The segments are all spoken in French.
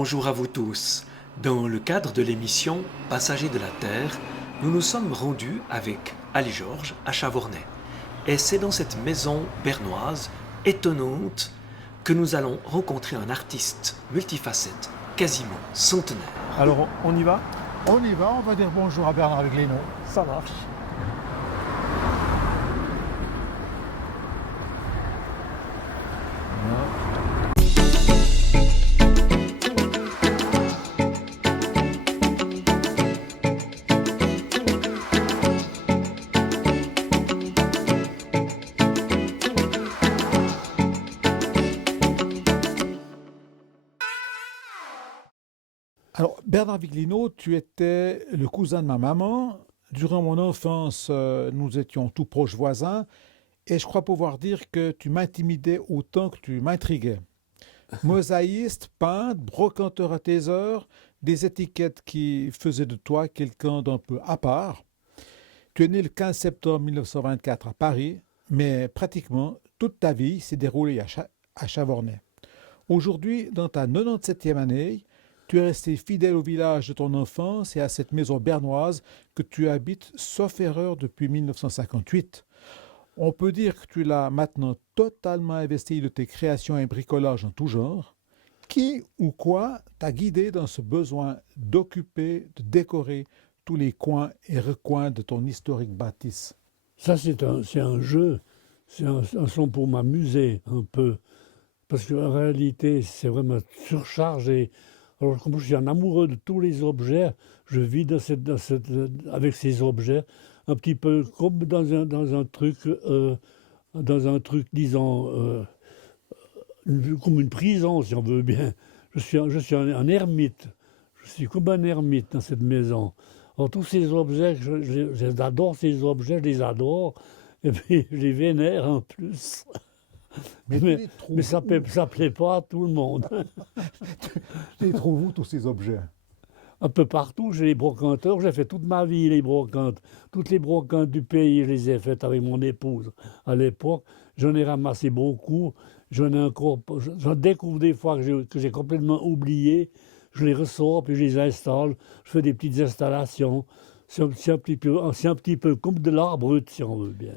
bonjour à vous tous. Dans le cadre de l'émission Passagers de la Terre, nous nous sommes rendus avec Ali Georges à Chavornay. Et c'est dans cette maison bernoise étonnante que nous allons rencontrer un artiste multifacette, quasiment centenaire. Alors, on y va? On y va, on va dire bonjour à Bernard Viglino. Ça marche. Alors, Bernard Viglino, tu étais le cousin de ma maman. Durant mon enfance, nous étions tout proches voisins. Et je crois pouvoir dire que tu m'intimidais autant que tu m'intriguais. Mosaïste, peintre, brocanteur à tes heures, des étiquettes qui faisaient de toi quelqu'un d'un peu à part. Tu es né le 15 septembre 1924 à Paris, mais pratiquement toute ta vie s'est déroulée à Chavornay. Aujourd'hui, dans ta 97e année, tu es resté fidèle au village de ton enfance et à cette maison bernoise que tu habites, sauf erreur, depuis 1958. On peut dire que tu l'as maintenant totalement investi de tes créations et bricolages en tout genre. Qui ou quoi t'a guidé dans ce besoin d'occuper, de décorer tous les coins et recoins de ton historique bâtisse? Ça, c'est un jeu, c'est un son pour m'amuser un peu. Parce qu'en réalité, c'est vraiment surchargé. Alors, comme je suis un amoureux de tous les objets, je vis avec ces objets, un petit peu comme dans un truc, disons, comme une prison, si on veut bien. Je suis un ermite. Je suis comme un ermite dans cette maison. Alors, tous ces objets, j'adore ces objets, je les adore, et puis je les vénère en plus. Mais ça plaît pas à tout le monde. Tu les trouves où, tous ces objets? Un peu partout, j'ai les brocanteurs, j'ai fait toute ma vie les brocantes. Toutes les brocantes du pays, je les ai faites avec mon épouse à l'époque. J'en ai ramassé beaucoup, j'en ai encore, j'en découvre des fois que j'ai complètement oublié. Je les ressors, puis je les installe, je fais des petites installations. C'est un petit peu comme de l'art brut, si on veut bien.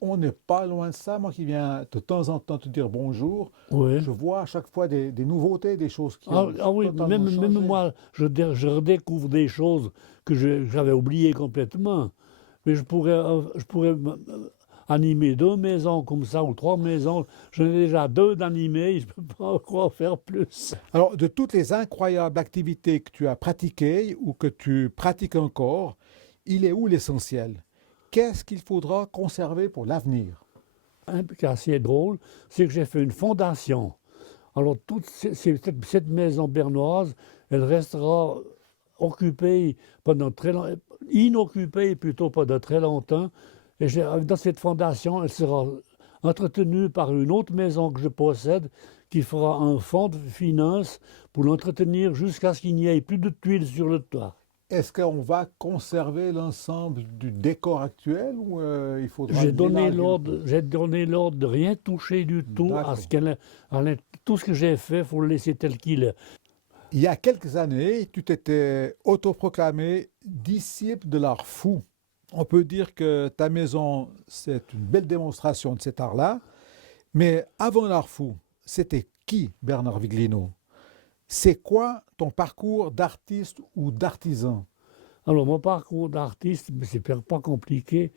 On n'est pas loin de ça. Moi qui viens de temps en temps te dire bonjour, Oui. je vois à chaque fois des nouveautés, des choses qui ont Oui, totalement changé. même moi, je redécouvre des choses que j'avais oubliées complètement. Mais je pourrais animer 2 maisons comme ça, ou 3 maisons. J'en ai déjà 2 d'animées, je ne peux pas encore faire plus. Alors, de toutes les incroyables activités que tu as pratiquées ou que tu pratiques encore, il est où l'essentiel? Qu'est-ce qu'il faudra conserver pour l'avenir? Un truc assez drôle, c'est que j'ai fait une fondation. Alors, cette maison bernoise, elle restera occupée pendant très longtemps, inoccupée plutôt pendant très longtemps. Et dans cette fondation, elle sera entretenue par une autre maison que je possède, qui fera un fonds de finances pour l'entretenir jusqu'à ce qu'il n'y ait plus de tuiles sur le toit. Est-ce qu'on va conserver l'ensemble du décor actuel ou il faudra J'ai donné l'élargir? l'ordre de rien toucher du tout à tout ce que j'ai fait, il faut le laisser tel qu'il est. Il y a quelques années, tu t'étais autoproclamé disciple de l'art fou. On peut dire que ta maison, c'est une belle démonstration de cet art-là. Mais avant l'art fou, c'était qui Bernard Viglino? C'est quoi ton parcours d'artiste ou d'artisan? Alors, mon parcours d'artiste, c'est pas compliqué.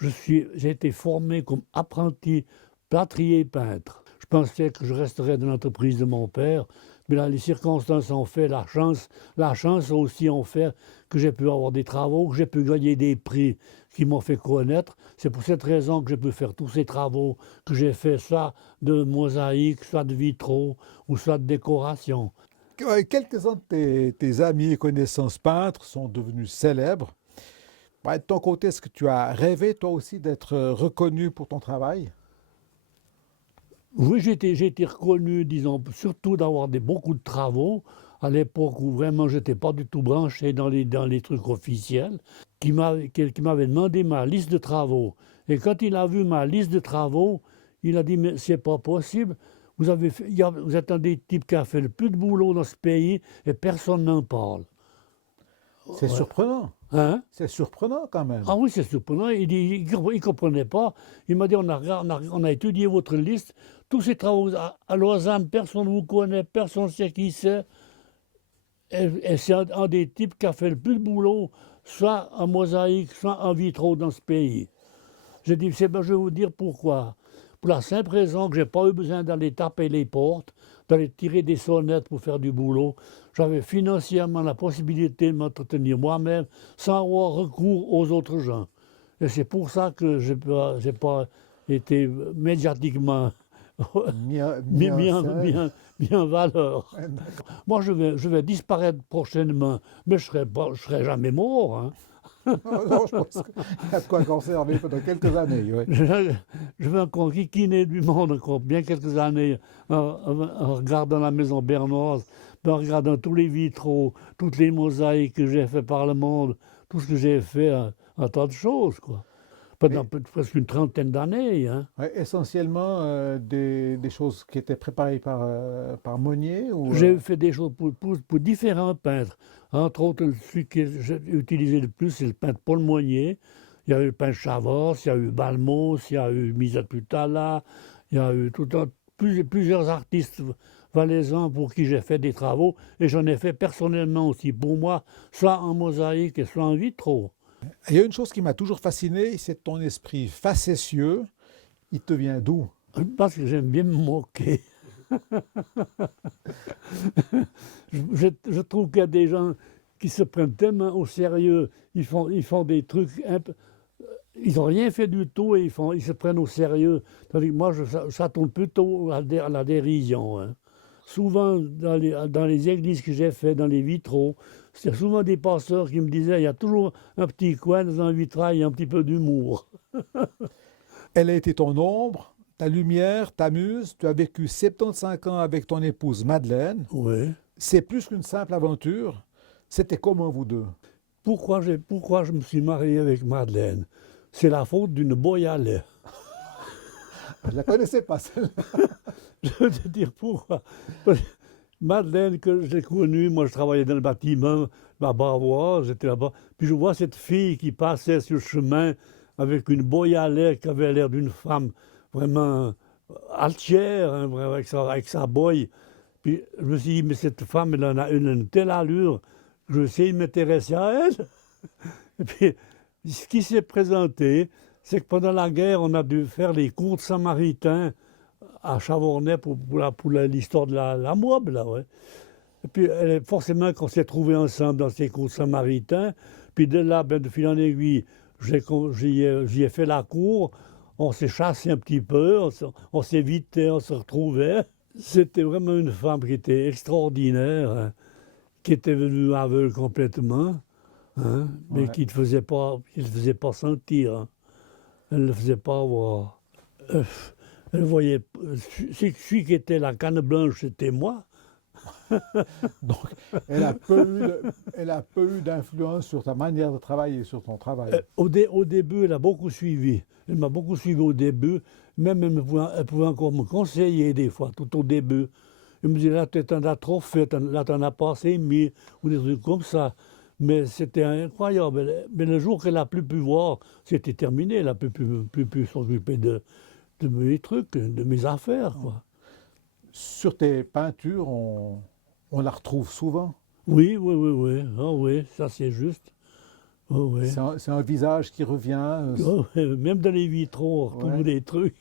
J'ai été formé comme apprenti plâtrier peintre. Je pensais que je resterais dans l'entreprise de mon père, mais là, les circonstances ont fait, la chance aussi ont fait que j'ai pu avoir des travaux, que j'ai pu gagner des prix qui m'ont fait connaître. C'est pour cette raison que j'ai pu faire tous ces travaux que j'ai fait, soit de mosaïque, soit de vitraux, ou soit de décoration. Quelques-uns de tes amis et connaissances peintres sont devenus célèbres. De ton côté, est-ce que tu as rêvé, toi aussi, d'être reconnu pour ton travail? Oui, j'ai été reconnu, disons, surtout d'avoir beaucoup de travaux, à l'époque où vraiment je n'étais pas du tout branché dans les trucs officiels, qui m'avait demandé ma liste de travaux. Et quand il a vu ma liste de travaux, il a dit « mais c'est pas possible, vous êtes un des types qui a fait le plus de boulot dans ce pays et personne n'en parle. C'est Ouais. surprenant. Hein? C'est surprenant quand même. Ah oui, c'est surprenant. Il ne comprenait pas. Il m'a dit, on a étudié votre liste, tous ces travaux à Lausanne, personne ne vous connaît, personne ne sait qui c'est. Et c'est un des types qui a fait le plus de boulot, soit en mosaïque, soit en vitraux dans ce pays. J'ai dit, je vais vous dire pourquoi. Pour la simple raison que je n'ai pas eu besoin d'aller taper les portes, d'aller tirer des sonnettes pour faire du boulot. J'avais financièrement la possibilité de m'entretenir moi-même sans avoir recours aux autres gens. Et c'est pour ça que je n'ai pas été médiatiquement mis en valeur. Moi, je vais disparaître prochainement, mais je serai jamais mort. Hein. Non, je pense qu'il y a de quoi conserver pendant quelques années. Ouais. Je vais encore kikiner du monde encore bien quelques années en regardant la maison bernoise, en regardant tous les vitraux, toutes les mosaïques que j'ai fait par le monde, tout ce que j'ai fait, un tas de choses, quoi. Pendant presque une trentaine d'années. Hein. Ouais, essentiellement des choses qui étaient préparées par Monnier ou, J'ai fait des choses pour différents peintres. Entre autres, celui que j'ai utilisé le plus, c'est le peintre Paul Monnier. Il y a eu le peintre Chavos, il y a eu Balmos, il y a eu Misat Putala, il y a eu plusieurs artistes valaisans pour qui j'ai fait des travaux. Et j'en ai fait personnellement aussi, pour moi, soit en mosaïque et soit en vitraux. Il y a une chose qui m'a toujours fasciné, c'est ton esprit facétieux. Il te vient d'où? Parce que j'aime bien me moquer. Je trouve qu'il y a des gens qui se prennent tellement au sérieux, ils font des trucs, ils n'ont rien fait du tout et ils se prennent au sérieux. Tandis que moi, ça tourne plutôt à la dérision. Hein. Souvent, dans les églises que j'ai faites, dans les vitraux, c'est souvent des pasteurs qui me disaient, il y a toujours un petit coin dans un vitrail, un petit peu d'humour. Elle a été ton ombre, ta lumière, ta muse. Tu as vécu 75 ans avec ton épouse Madeleine. Oui. C'est plus qu'une simple aventure. C'était comment vous deux? Pourquoi je me suis marié avec Madeleine? C'est la faute d'une boy à lait. Je ne la connaissais pas, celle-là. Je vais te dire pourquoi. Parce que Madeleine, que j'ai connue, moi je travaillais dans le bâtiment à Bavois, j'étais là-bas, puis je vois cette fille qui passait sur le chemin avec une boy à lait qui avait l'air d'une femme vraiment altière, hein, vraiment, avec sa boy. Puis je me suis dit, mais cette femme, elle a une telle allure, que je vais essayer de m'intéresser à elle. Et puis, ce qui s'est présenté, c'est que pendant la guerre, on a dû faire les cours de Samaritains à Chavornay pour l'histoire de la Moab, là, ouais. Et puis, forcément, qu'on s'est trouvés ensemble dans ces cours de Samaritains, puis de là, de fil en aiguille, j'y ai fait la cour, on s'est chassé un petit peu, on s'évitait, on se retrouvait. C'était vraiment une femme qui était extraordinaire, hein, qui était venue aveugle complètement, hein, mais qui ne faisait pas sentir. Hein. Elle ne le faisait pas voir. Elle voyait. Celui qui était la canne blanche, c'était moi. Donc, elle a peu eu d'influence sur ta manière de travailler, sur ton travail. Au début, elle a beaucoup suivi. Elle m'a beaucoup suivi au début. Même elle pouvait encore me conseiller des fois, tout au début. Elle me disait, là, tu en as trop fait, là, tu en as passé 1000, ou des trucs comme ça. Mais c'était incroyable. Mais le jour qu'elle a plus pu voir, c'était terminé. Elle n'a plus pu s'occuper de mes trucs, de mes affaires, quoi. Sur tes peintures, on la retrouve souvent. Oui. Ah oui, ça c'est juste. Oh, oui. C'est un visage qui revient. Oh, même dans les vitraux, on retrouve des trucs.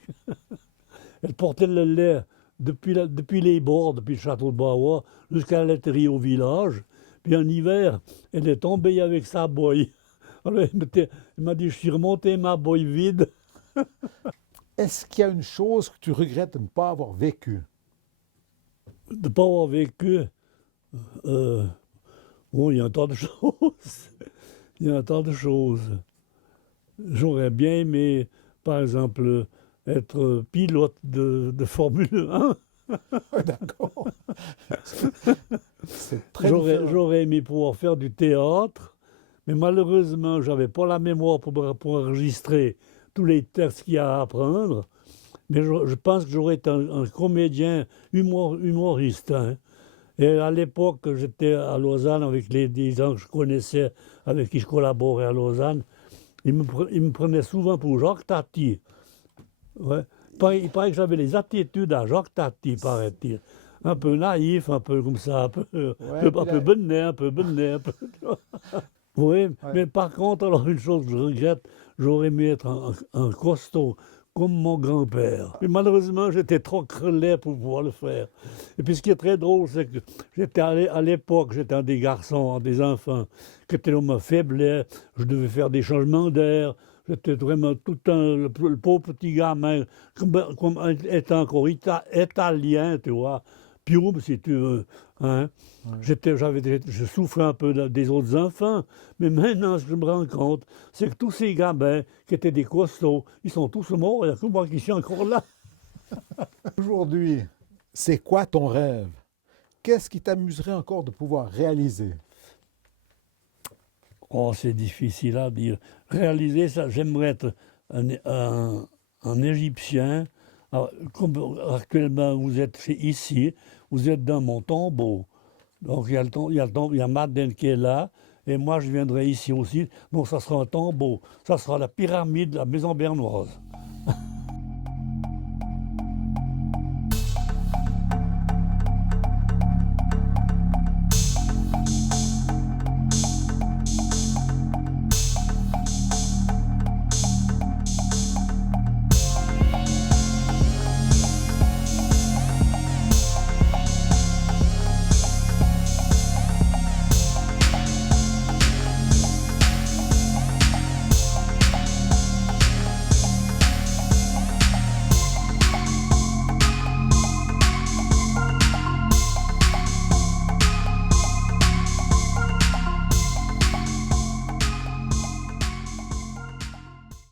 Elle portait le lait depuis les bords, depuis le château de Bavois, jusqu'à la laiterie au village. Puis en hiver, elle est tombée avec sa boye. Alors, elle m'a dit, je suis remonté ma boye vide. Est-ce qu'il y a une chose que tu regrettes de ne pas avoir vécue? De ne pas avoir vécu, il y a un tas de choses. Il y a un tas de choses. J'aurais bien aimé, par exemple, être pilote de Formule 1. D'accord. C'est très différent. J'aurais aimé pouvoir faire du théâtre, mais malheureusement, je n'avais pas la mémoire pour enregistrer tous les textes qu'il y a à apprendre. Mais je pense que j'aurais été un comédien humoriste. Hein. Et à l'époque, j'étais à Lausanne avec des gens que je connaissais, avec qui je collaborais à Lausanne. Ils me prenaient souvent pour Jacques Tati. Ouais. Il paraît que j'avais les attitudes à Jacques Tati, paraît-il. Un peu naïf, un peu comme ça, un peu bonnet, un peu bonnet. Oui, Ouais. mais par contre, alors une chose que je regrette, j'aurais aimé être un costaud comme mon grand-père. Mais malheureusement, j'étais trop crelet pour pouvoir le faire. Et puis ce qui est très drôle, c'est que à l'époque, j'étais un des garçons, un des enfants, qui était dans ma faiblesse, je devais faire des changements d'air, j'étais vraiment le pauvre petit gamin, comme étant encore italien, tu vois, pioume si tu veux. Hein. Ouais. Je souffrais un peu des autres enfants, mais maintenant, ce que je me rends compte, c'est que tous ces gamins qui étaient des costauds, ils sont tous morts, il n'y a que moi qui suis encore là. Aujourd'hui, c'est quoi ton rêve? Qu'est-ce qui t'amuserait encore de pouvoir réaliser? Oh, c'est difficile à dire. Réaliser ça, j'aimerais être un Égyptien. Alors, comme actuellement, vous êtes ici, vous êtes dans mon tombeau. Donc, il y a Madeleine qui est là, et moi, je viendrai ici aussi. Donc, ça sera un tombeau. Ça sera la pyramide, la maison bernoise.